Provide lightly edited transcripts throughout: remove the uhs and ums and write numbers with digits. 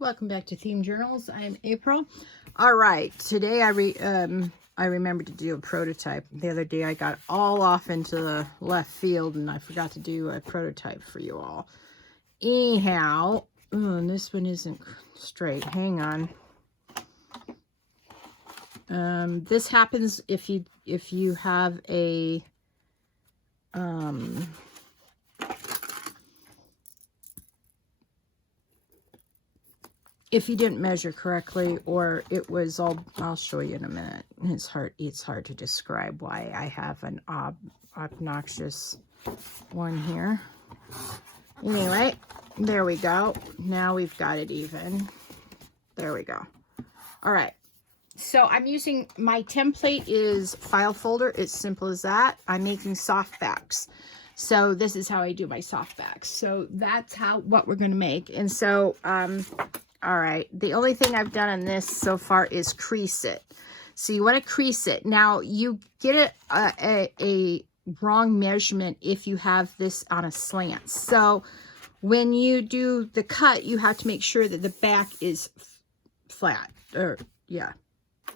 Welcome back to Themed Journals. I am April. All right, today I remembered to do a prototype. The other day I got all off into the left field and I forgot to do a prototype for you all. Anyhow, and this one isn't straight. Hang on. This happens if you have a if you didn't measure correctly, or it was all, I'll show you in a minute. It's hard to describe why I have an obnoxious one here. Anyway, there we go. Now we've got it even. There we go. All right. So I'm using, my template is file folder. It's simple as that. I'm making softbacks. So this is how I do my softbacks. So that's what we're going to make. And so, all right, the only thing I've done on this so far is crease it. So you want to crease it. Now you get a wrong measurement if you have this on a slant. So when you do the cut, you have to make sure that the back is flat, or yeah.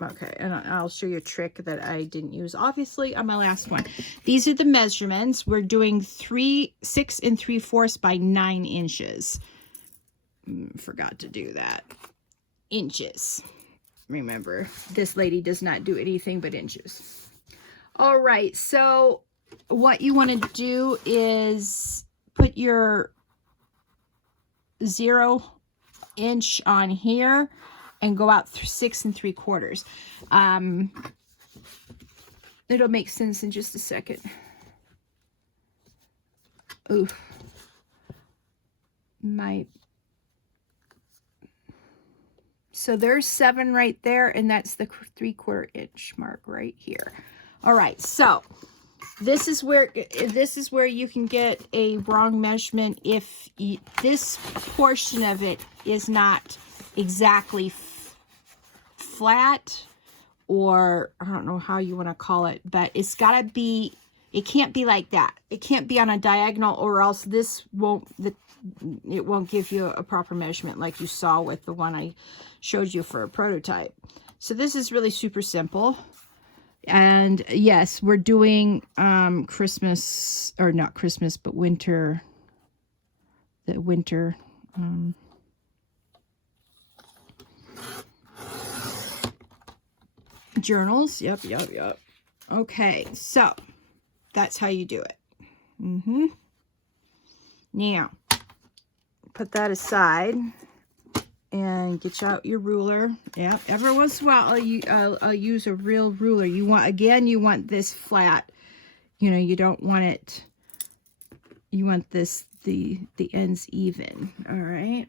Okay, and I'll show you a trick that I didn't use, obviously, on my last one. These are the measurements. We're doing 6 3/4 by 9 inches. Forgot to do that. Inches. Remember, this lady does not do anything but inches. All right, so what you want to do is put your 0 inch on here and go out 6 3/4. It'll make sense in just a second. Ooh, so there's 7 right there, and that's the 3/4 inch mark right here. All right, so this is where you can get a wrong measurement if this portion of it is not exactly flat, or I don't know how you want to call it, but it's got to be, it can't be like that. It can't be on a diagonal, or else this won't, it won't give you a proper measurement like you saw with the one I showed you for a prototype. So this is really super simple. And yes, we're doing Christmas, or not Christmas, but winter, the winter journals. Yep. Okay, so that's how you do it. Now, put that aside and get out your ruler. Yeah, every once in a while I'll use a real ruler. You want this flat. You know, you don't want it, you want this, the ends even. All right.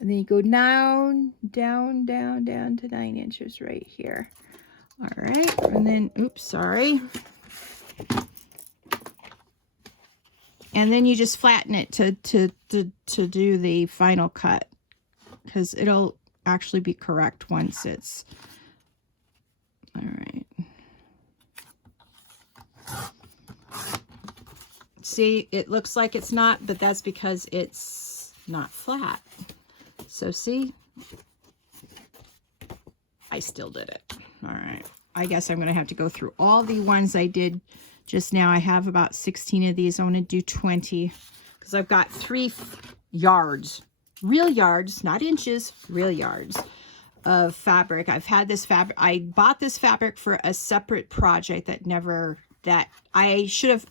And then you go down to 9 inches right here. All right. And then, oops, sorry. And then you just flatten it to do the final cut, because it'll actually be correct once it's, all right. See, it looks like it's not, but that's because it's not flat. So see, I still did it. All right. I guess I'm going to have to go through all the ones I did just now. I have about 16 of these. I want to do 20 because I've got 3 yards, real yards, not inches, real yards of fabric. I've had this fabric. I bought this fabric for a separate project that I should have,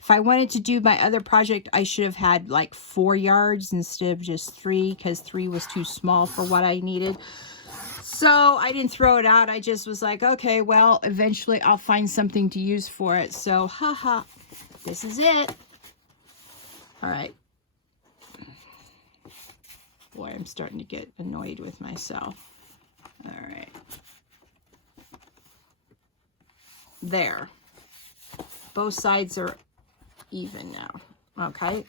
if I wanted to do my other project, I should have had like 4 yards instead of just 3, because 3 was too small for what I needed. So I didn't throw it out. I just was like, okay, well, eventually I'll find something to use for it. So, haha, this is it. All right. Boy, I'm starting to get annoyed with myself. All right. There. Both sides are even now. Okay.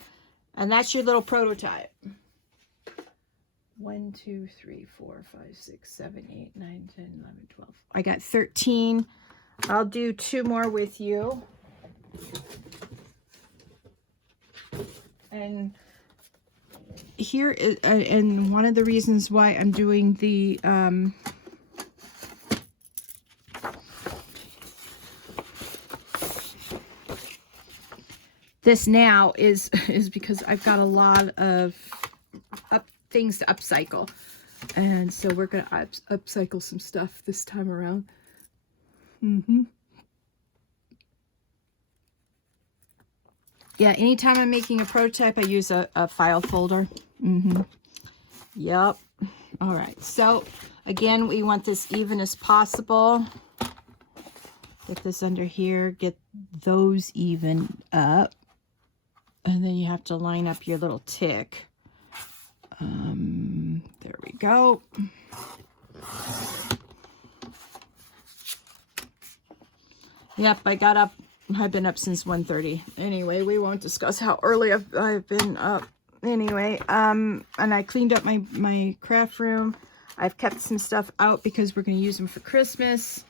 And that's your little prototype. 1, 2, 3, 4, 5, 6, 7, 8, 9, 10, 11, 12. I got 13. I'll do 2 more with you. And here is, and one of the reasons why I'm doing the this now is because I've got a lot of things to upcycle, and so we're gonna upcycle some stuff this time around. Yeah, anytime I'm making a prototype, I use a file folder. Yep. All right, so again, we want this even as possible. Get this under here, get those even up. And then you have to line up your little tick. There we go. Yep, I've been up since 1:30. Anyway, we won't discuss how early I've been up. Anyway, and I cleaned up my craft room. I've kept some stuff out because we're going to use them for Christmas.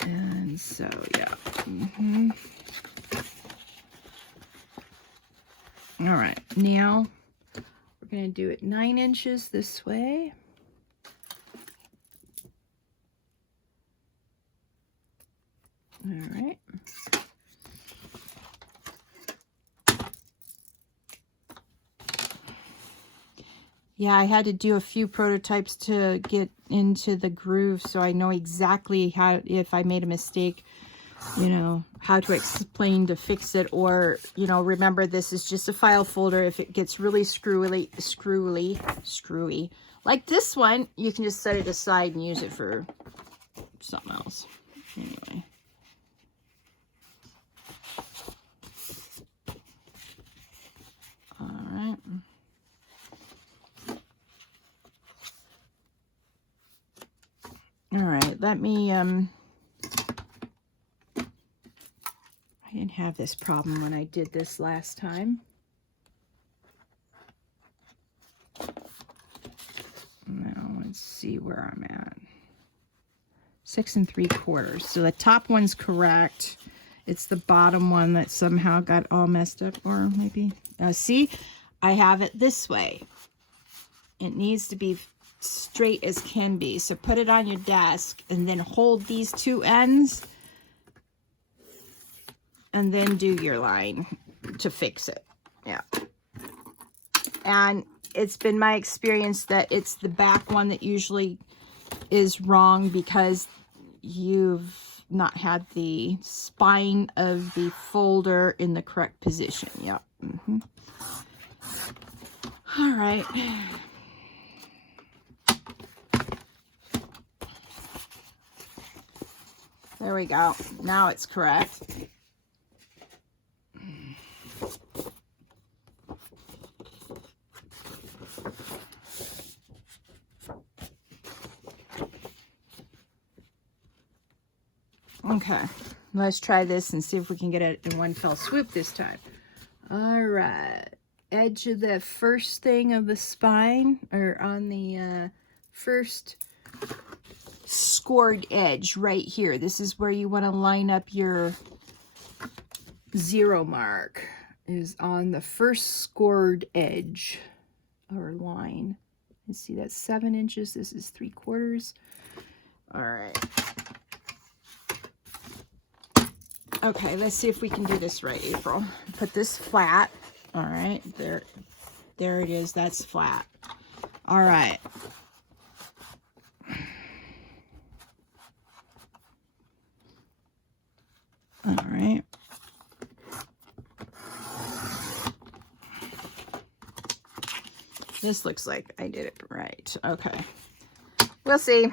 And so, yeah. All right, now we're going to do it 9 inches this way. All right. Yeah, I had to do a few prototypes to get into the groove, so I know exactly how, if I made a mistake, you know, how to explain to fix it, or, you know, remember this is just a file folder. If it gets really screwy, like this one, you can just set it aside and use it for something else. Anyway. All right. All right, let me, I didn't have this problem when I did this last time. Now, let's see where I'm at. 6 3/4. So the top one's correct. It's the bottom one that somehow got all messed up, or maybe, see, I have it this way. It needs to be straight as can be. So put it on your desk and then hold these 2 ends and then do your line to fix it. Yeah. And it's been my experience that it's the back one that usually is wrong because you've not had the spine of the folder in the correct position. Yep. All right. There we go. Now it's correct. Okay, let's try this and see if we can get it in one fell swoop this time. All right, edge of the first thing of the spine, or on the first scored edge right here. This is where you want to line up your 0 mark, is on the first scored edge or line. Let's see, that's 7 inches. This is 3/4. All right. Okay, let's see if we can do this right, April. Put this flat. All right, there it is. That's flat. All right. All right. This looks like I did it right. Okay. We'll see.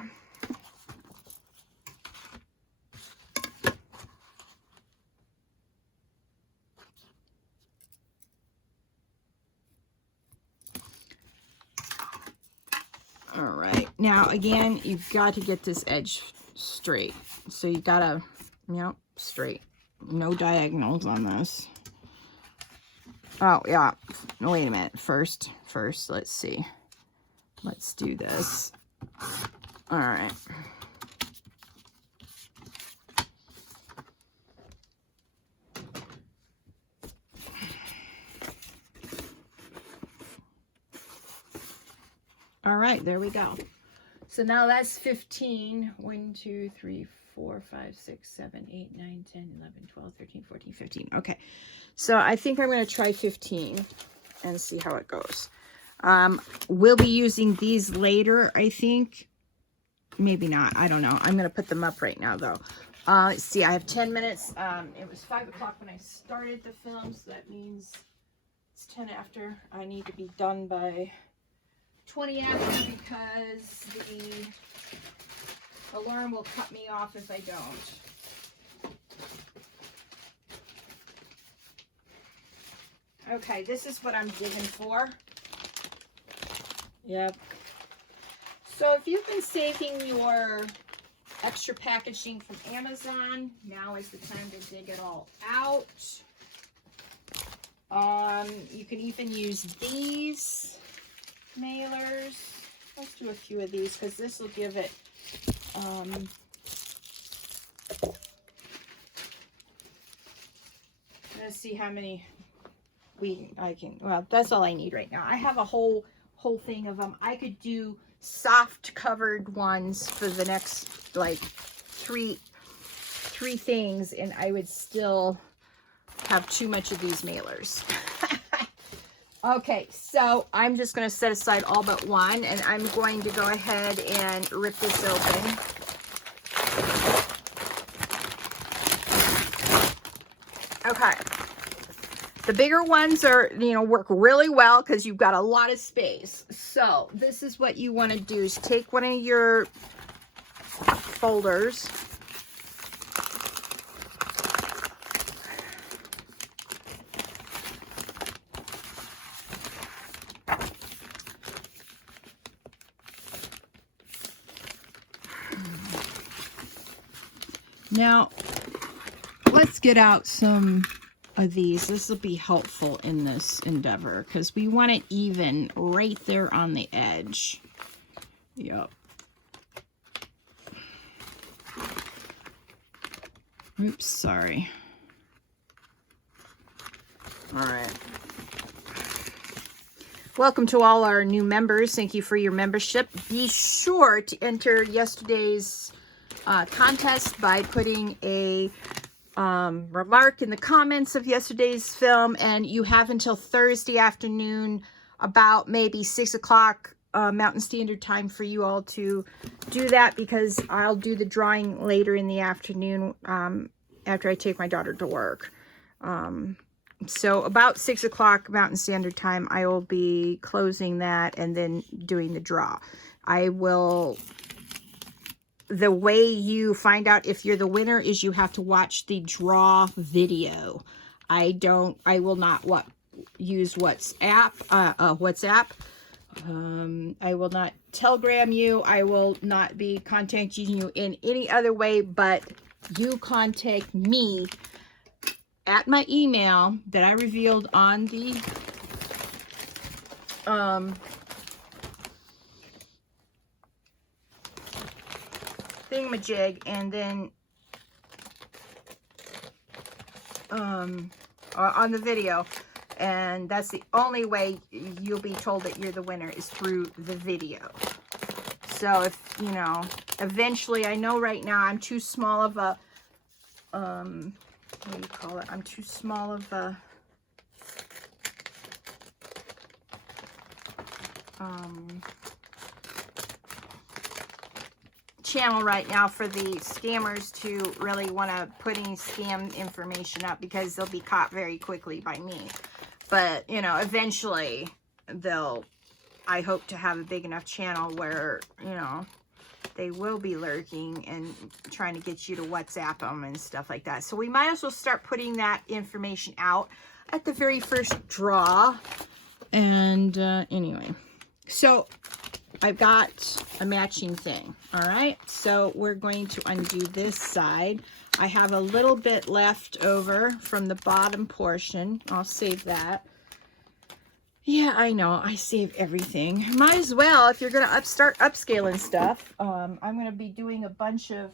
All right. Now, again, you've got to get this edge straight. So you gotta, yep, straight. No diagonals on this. Oh, yeah. No, wait a minute. First, let's see. Let's do this. All right. All right, there we go. So now that's 15. 1, 2, 3, 4, 5, 6, 7, 8, 9, 10, 11, 12, 13, 14, 15. Okay. So I think I'm going to try 15 and see how it goes. We'll be using these later, I think. Maybe not. I don't know. I'm going to put them up right now, though. Let's see. I have 10 minutes. It was 5 o'clock when I started the film, so that means it's 10 after. I need to be done by 20 after because the alarm will cut me off if I don't. Okay, this is what I'm digging for. Yep. So if you've been saving your extra packaging from Amazon, now is the time to dig it all out. You can even use these mailers. Let's do a few of these because this will give it let's see how many well, that's all I need right now. I have a whole thing of them. I could do soft covered ones for the next like three things and I would still have too much of these mailers. Okay, so I'm just going to set aside all but one, and I'm going to go ahead and rip this open. Okay. The bigger ones are, work really well because you've got a lot of space. So this is what you want to do is take one of your folders. Now, let's get out some of these. This will be helpful in this endeavor because we want it even right there on the edge. Yep. Oops, sorry. All right. Welcome to all our new members. Thank you for your membership. Be sure to enter yesterday's contest by putting a remark in the comments of yesterday's film, and you have until Thursday afternoon about maybe 6 o'clock Mountain Standard Time for you all to do that, because I'll do the drawing later in the afternoon after I take my daughter to work. So about 6 o'clock Mountain Standard Time, I will be closing that and then doing the draw. The way you find out if you're the winner is you have to watch the draw video. I will not use WhatsApp. I will not telegram you. I will not be contacting you in any other way, but you contact me at my email that I revealed on the thingamajig, and then on the video, and that's the only way you'll be told that you're the winner is through the video. So if eventually, I know right now I'm too small of a what do you call it? I'm too small of a channel right now for the scammers to really want to put any scam information up, because they'll be caught very quickly by me. But eventually I hope to have a big enough channel where they will be lurking and trying to get you to WhatsApp them and stuff like that. So we might as well start putting that information out at the very first draw. And anyway, so I've got a matching thing. All right, so we're going to undo this side. I have a little bit left over from the bottom portion. I'll save that. Yeah, I know, I save everything. Might as well, if you're gonna start upscaling stuff. I'm gonna be doing a bunch of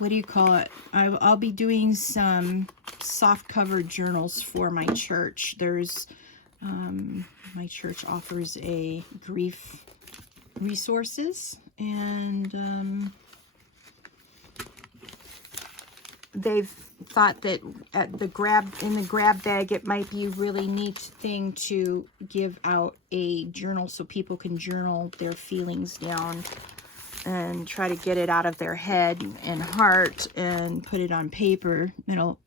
what do you call it? I'll be doing some soft cover journals for my church. There's, my church offers a grief resources, and they've thought that at in the grab bag, it might be a really neat thing to give out a journal so people can journal their feelings down and try to get it out of their head and heart and put it on paper. It'll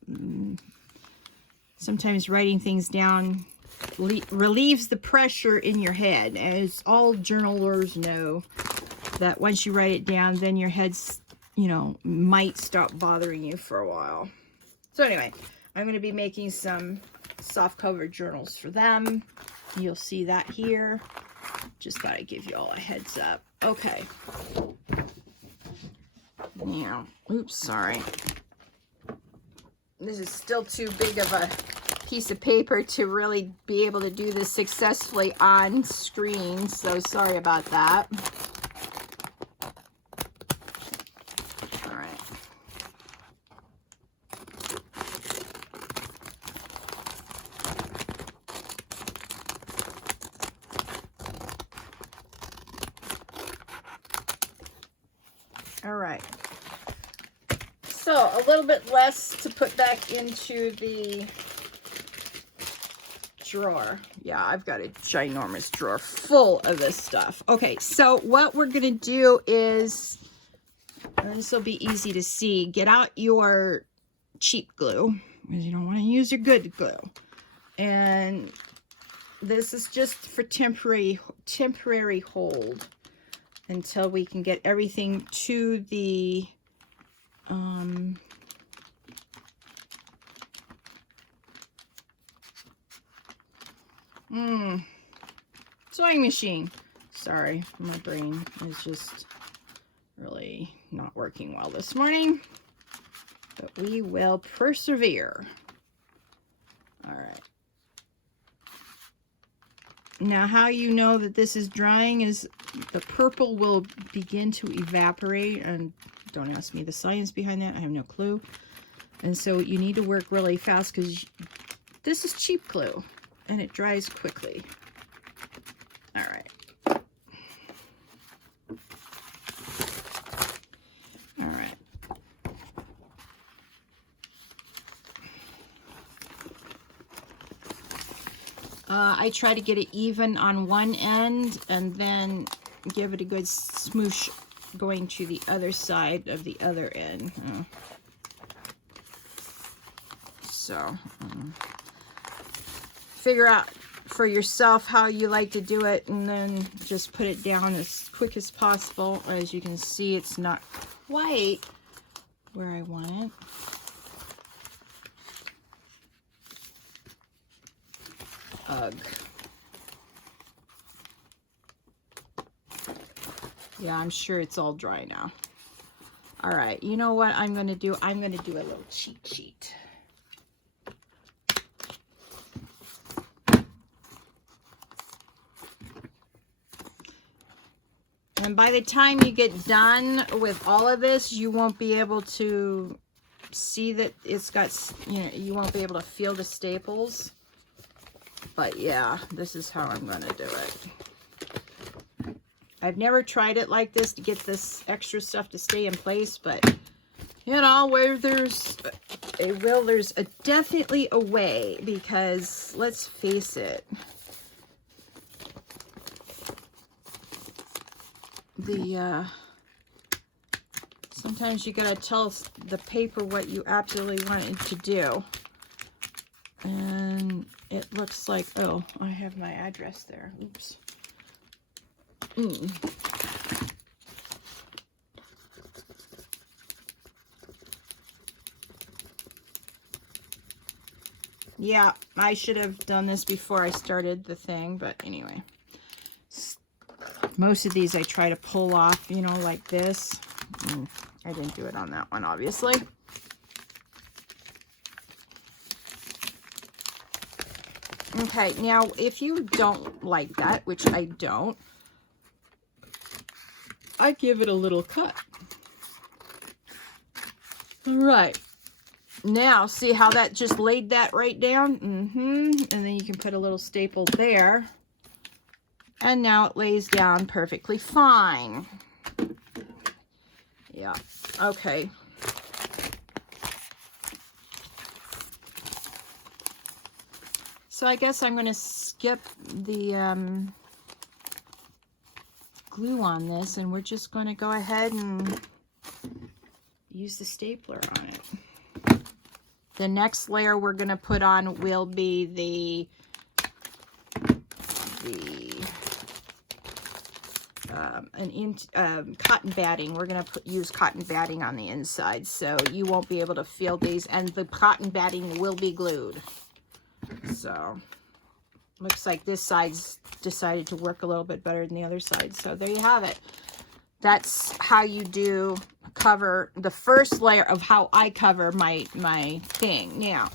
sometimes writing things down relieves the pressure in your head, as all journalers know that once you write it down, then your head's, you know, might stop bothering you for a while. So anyway, I'm going to be making some soft cover journals for them. You'll see that here. Just thought I'd give you all a heads up. Okay. Now, oops, sorry. This is still too big of a piece of paper to really be able to do this successfully on screen, so sorry about that. All right. All right. So a little bit less to put back into the drawer. Yeah, I've got a ginormous drawer full of this stuff. Okay, so what we're gonna do is, and this will be easy to see, get out your cheap glue, because you don't want to use your good glue. And this is just for temporary hold until we can get everything to the sewing machine. Sorry, my brain is just really not working well this morning, but we will persevere. All right. Now, how you know that this is drying is the purple will begin to evaporate, and don't ask me the science behind that. I have no clue. And so you need to work really fast because this is cheap glue and it dries quickly. All right. All right. I try to get it even on one end and then give it a good smoosh going to the other side of the other end. So figure out for yourself how you like to do it, and then just put it down as quick as possible. As you can see, it's not quite where I want it. Ugh. Yeah, I'm sure it's all dry now. All right, you know what I'm going to do? I'm going to do a little cheat sheet. And by the time you get done with all of this, you won't be able to see that it's got, you know, you won't be able to feel the staples. But yeah, this is how I'm going to do it. I've never tried it like this to get this extra stuff to stay in place, but you know, where there's a will, there's definitely a way, because let's face it, sometimes you gotta tell the paper what you absolutely want it to do. And it looks like, oh, I have my address there. Oops. Yeah, I should have done this before I started the thing, but anyway. Most of these I try to pull off, you know, like this. I didn't do it on that one, obviously. Okay, now if you don't like that, which I don't, I give it a little cut. All right. Now, see how that just laid that right down? And then you can put a little staple there. And now it lays down perfectly fine. Yeah, okay. So I guess I'm going to skip the glue on this, and we're just going to go ahead and use the stapler on it. The next layer we're going to put on will be the cotton batting. We're going to use cotton batting on the inside, so you won't be able to feel these, and the cotton batting will be glued. So looks like this side's decided to work a little bit better than the other side. So there you have it. That's how you do cover the first layer of how I cover my thing. Now,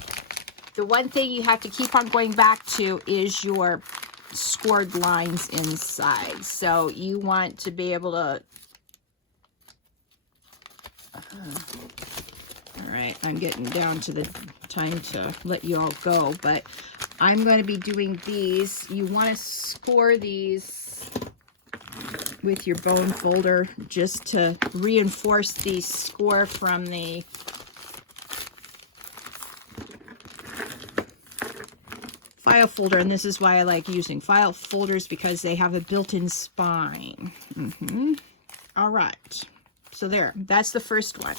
the one thing you have to keep on going back to is your scored lines inside. So you want to be able to all right, I'm getting down to the time to let you all go, but I'm going to be doing these. You want to score these with your bone folder just to reinforce the score from the file folder, and this is why I like using file folders, because they have a built-in spine. All right, so there, that's the first one.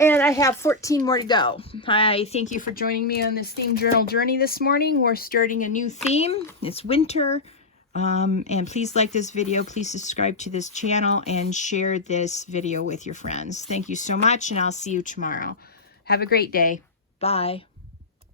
And I have 14 more to go. I thank you for joining me on this theme journal journey this morning. We're starting a new theme. It's winter. And please like this video. Please subscribe to this channel and share this video with your friends. Thank you so much, and I'll see you tomorrow. Have a great day. Bye.